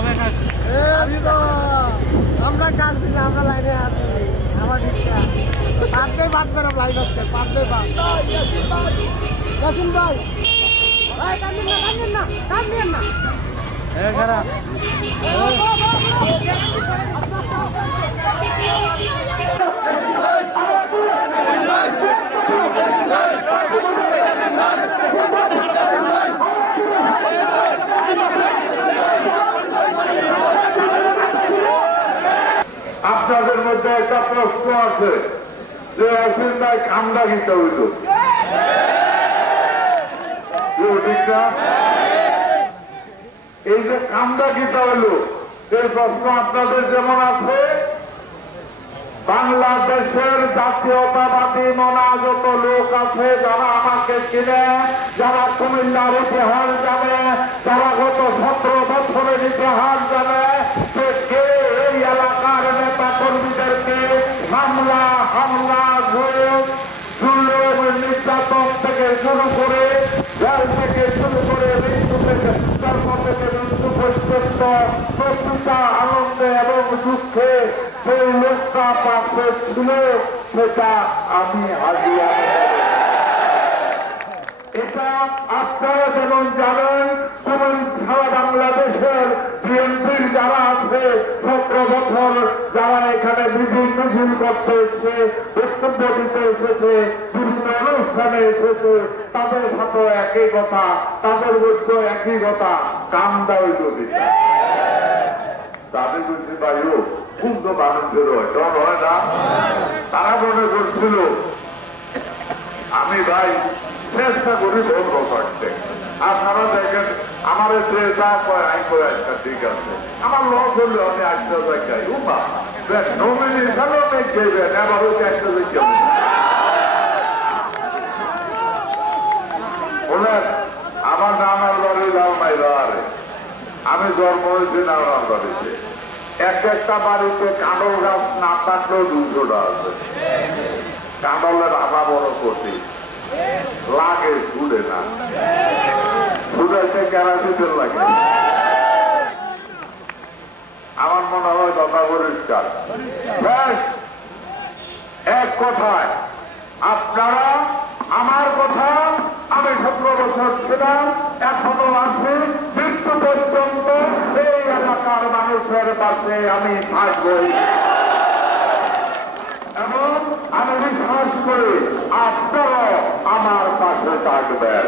আমি তো আমরা কাটছি না, আমরা লাইনে আছি। আমার রিক্সা পাঁচটাই বাদ বেরো লাইন আসছে, পাঁচটাই বাদ। ইয়াসিন ভাই কান্দেন না খারাপ। আপনাদের মধ্যে একটা প্রশ্ন আছে যে আসেন ভাই কামটা গীতা হইল ঠিক না? এই যে কামটা গীতা হইল এই প্রশ্ন আপনাদের যেমন আছে, বাংলাদেশের জাতীয়তাবাদী মনা যত লোক আছে যারা আমাকে চিনে, যারা কুমিল্লার ইতিহাস জানে, যারা গত 17 বছরের ইতিহাস জানে, সে কে এই এলাকার নেতা কর্মীদেরকে হামলা নির্যাতন থেকে শুরু করে জেল থেকে শুরু করে মৃত্যু থেকে জন্ম থেকে মৃত্যু পর্যন্ত প্রতিটা আনন্দে এবং দুঃখে সেই লোকটা পাশে ছিল, সেটা আমি হাজিয়া। এটা আপনারা যেমন জানেন, যেমন সারা বাংলাদেশের বিএনপির যারা আছে 17 বছর যারা এখানে মিছিল করতে এসেছে, বক্তব্য দিতে এসেছে, বিভিন্ন অনুষ্ঠানে এসেছে, তাদের সাথে একই কথা, তাদের মধ্যে একই কথা, কামদা হইল দিতে। আমি বুঝছি ভাইও খুব তো মানুষের হয় না, তারা মনে করছিল আমি ভাই চেষ্টা করি ধর্ম করতে। আপনারা দেখেন আমার যে যা কয় আই করে একটা ঠিক আছে, আমার লস হলে আমি একটা জায়গায় উমা নমিনি খেলেও নেই খেয়েবেন, আবার ওকে একটা জায়গায় বলেন। আমার নানার বাড়ি লালমাইদারে, আমি জন্ম হয়েছি নানার বাড়িতে। একটা বাড়িতে কাঁড়ল গাছ না থাকলেও 200টা আছে। কাঁড়লের আধা বড় করছি লাগে, ছুড়ে না, ছুড়াইতে কেরাসিনের লাগে। আমার মনে হয় কথা পরিষ্কার। এক কথায় আপনারা আমার কথা, আমি 17 বছর ছিলাম, এখনো আছি, মৃত্যু পর্যন্ত এই এলাকার মানুষের পাশে আমি থাকবই এবং আমি বিশ্বাস করি আপনারাও আমার পাশে থাকবেন।